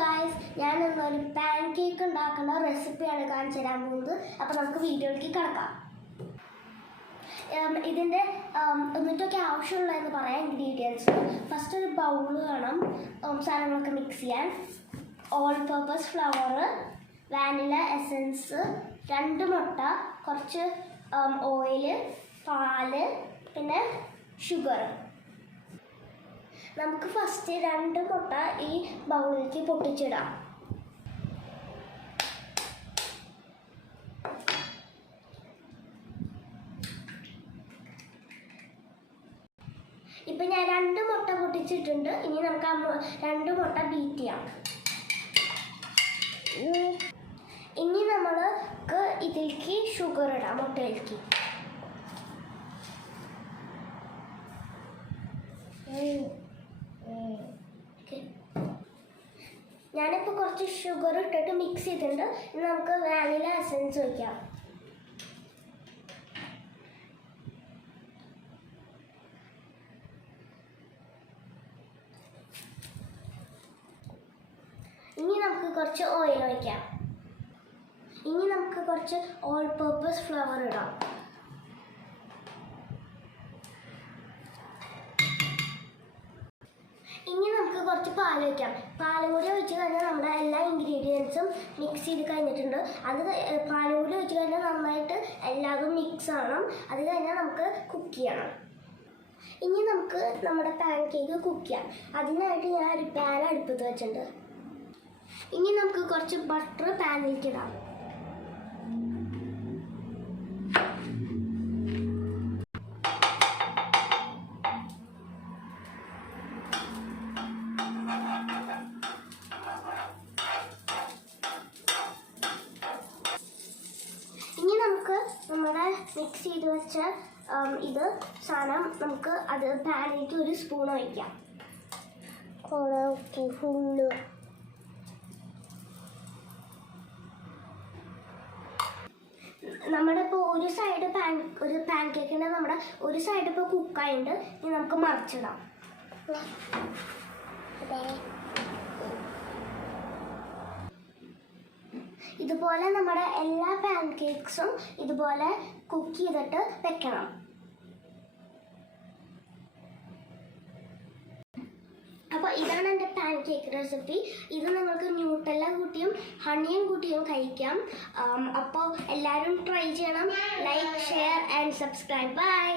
Guys, ഞാനൊരു pan cake ഉണ്ടാക്കുന്ന റെസിപ്പിയാണ് കാണിച്ചു തരാൻ പോകുന്നത്. അപ്പോൾ നമുക്ക് വീഡിയോയിലേക്ക് കിടക്കാം. ഇതിൻ്റെ എന്നിട്ടൊക്കെ ആവശ്യമുള്ളതെന്ന് പറയാം. ഇൻഗ്രീഡിയൻസ് ഫസ്റ്റ് ഒരു ബൗൾ വേണം സാധനങ്ങളൊക്കെ മിക്സ് ചെയ്യാൻ. All purpose flower, vanilla essence, 2 മുട്ട, കുറച്ച് ഓയിൽ, പാല്, പിന്നെ ഷുഗർ. നമുക്ക് ഫസ്റ്റ് 2 മുട്ട ഈ ബൗളിലേക്ക് പൊട്ടിച്ചിടാം. ഇപ്പം ഞാൻ 2 മുട്ട പൊട്ടിച്ചിട്ടുണ്ട്. ഇനി നമുക്ക് 2 മുട്ട ബീറ്റ് ചെയ്യാം. ഇനി നമ്മൾക്ക് ഇതിലേക്ക് ഷുഗർ ഇടാം. മുട്ടയിലേക്ക് ഞാനിപ്പോൾ കുറച്ച് ഷുഗർ ഇട്ടിട്ട് മിക്സ് ചെയ്തിട്ടുണ്ട്. ഇനി നമുക്ക് വാനില എസൻസ് വയ്ക്കാം. ഇനി നമുക്ക് കുറച്ച് ഓയിൽ വയ്ക്കാം. ഇനി നമുക്ക് കുറച്ച് ഓൾ പർപ്പസ് ഫ്ലവർ ഇടാം. ഇനി നമുക്ക് കുറച്ച് പാൽ വയ്ക്കാം. പാലും കൂടി ഒഴിച്ച് കഴിഞ്ഞാൽ നമ്മുടെ എല്ലാ ഇൻഗ്രീഡിയൻസും മിക്സ് ചെയ്ത് കഴിഞ്ഞിട്ടുണ്ട്. പാലും കൂടി ഒഴിച്ച് കഴിഞ്ഞാൽ നന്നായിട്ട് എല്ലാതും മിക്സ് ആവണം. അത് കഴിഞ്ഞാൽ നമുക്ക് കുക്ക് ചെയ്യണം. ഇനി നമുക്ക് നമ്മുടെ പാൻ കേക്ക് കുക്ക് ചെയ്യാം. അതിനായിട്ട് ഞാൻ ഒരു പാൻ അടുപ്പത്ത് വെച്ചിട്ടുണ്ട്. ഇനി നമുക്ക് കുറച്ച് ബട്ടർ പാനിലേക്ക് ഇടാം. ഇനി നമുക്ക് നമ്മുടെ മിക്സ് ചെയ്ത് വെച്ച ഇത് സാധനം നമുക്ക് അത് പാനിലേക്ക് ഒരു സ്പൂൺ ഒഴിക്കാം. ഫുള്ള് നമ്മുടെ ഇപ്പോൾ ഒരു പാൻ കേക്കിൻ്റെ നമ്മുടെ ഒരു സൈഡ് ഇപ്പോൾ കുക്കായിട്ടുണ്ട്. ഇനി നമുക്ക് മറിച്ചിടാം. ഇതുപോലെ നമ്മുടെ എല്ലാ പാൻ കേക്ക്സും ഇതുപോലെ കുക്ക് ചെയ്തിട്ട് വെക്കണം. അപ്പോൾ ഇതാണ് എൻ്റെ പാൻ കേക്ക് റെസിപ്പി. ഇത് നിങ്ങൾക്ക് ന്യൂട്ടെല്ല കൂട്ടിയും ഹണിയും കൂട്ടിയും കഴിക്കാം. അപ്പോൾ എല്ലാവരും ട്രൈ ചെയ്യണം. Like, share and subscribe. By.